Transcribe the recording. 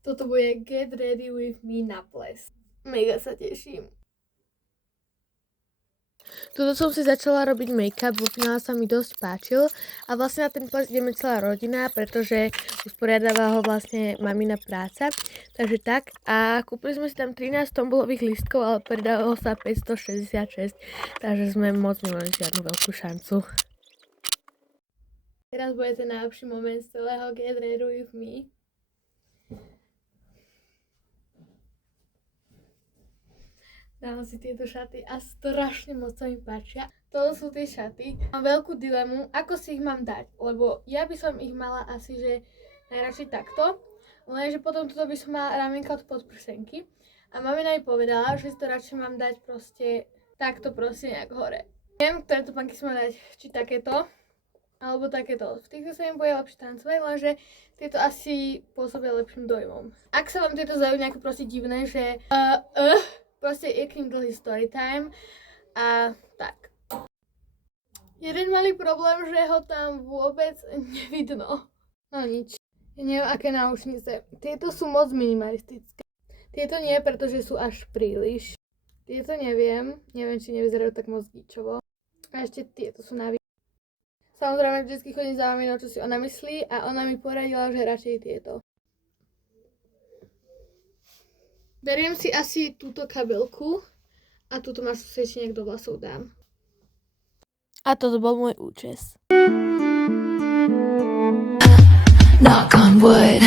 Toto bude Get Ready With Me na ples. Mega sa teším. Tuto som si začala robiť make-up, vo finále sa mi dosť páčil a vlastne na ten ples ideme celá rodina, pretože usporiadáva ho vlastne mamina práca. Takže tak a kúpili sme si tam 13 tombolových lístkov, ale predalo sa 566, takže sme moc nemali žiadnu veľkú šancu. Teraz bude ten najlepší moment z celého Get Ready With Me. Dám si tieto šaty a strašne moc sa mi páčia. Toto sú tie šaty. Mám veľkú dilemu, ako si ich mám dať, lebo ja by som ich mala asi, že najradšej takto, lenže potom toto by som mala ramienka od podprsenky. A mamina mi povedala, že si to radšej mám dať proste takto proste nejak hore. Neviem, ktoré topánky si mám dať, či takéto, alebo takéto. V týchto sa mi bude lepšie tancovať, lenže tieto asi pôsobia lepším dojmom. Ak sa vám tieto zdajú nejaké proste divné, že proste je k ním dlhý story time a tak. Jeden malý problém, že ho tam vôbec nevidno. No nič. Ja neviem, aké náušnice. Tieto sú moc minimalistické. Tieto nie, pretože sú až príliš. Tieto neviem. Neviem, či nevyzerajú tak moc gíčovo. A ešte tieto sú navíc. Samozrejme, vždycky chodím za maminou, čo si ona myslí a ona mi poradila, že radšej tieto. Beriem si asi túto kabelku a túto masku si ešte niekto vlasov dám. A toto bol môj účes. Knock on wood.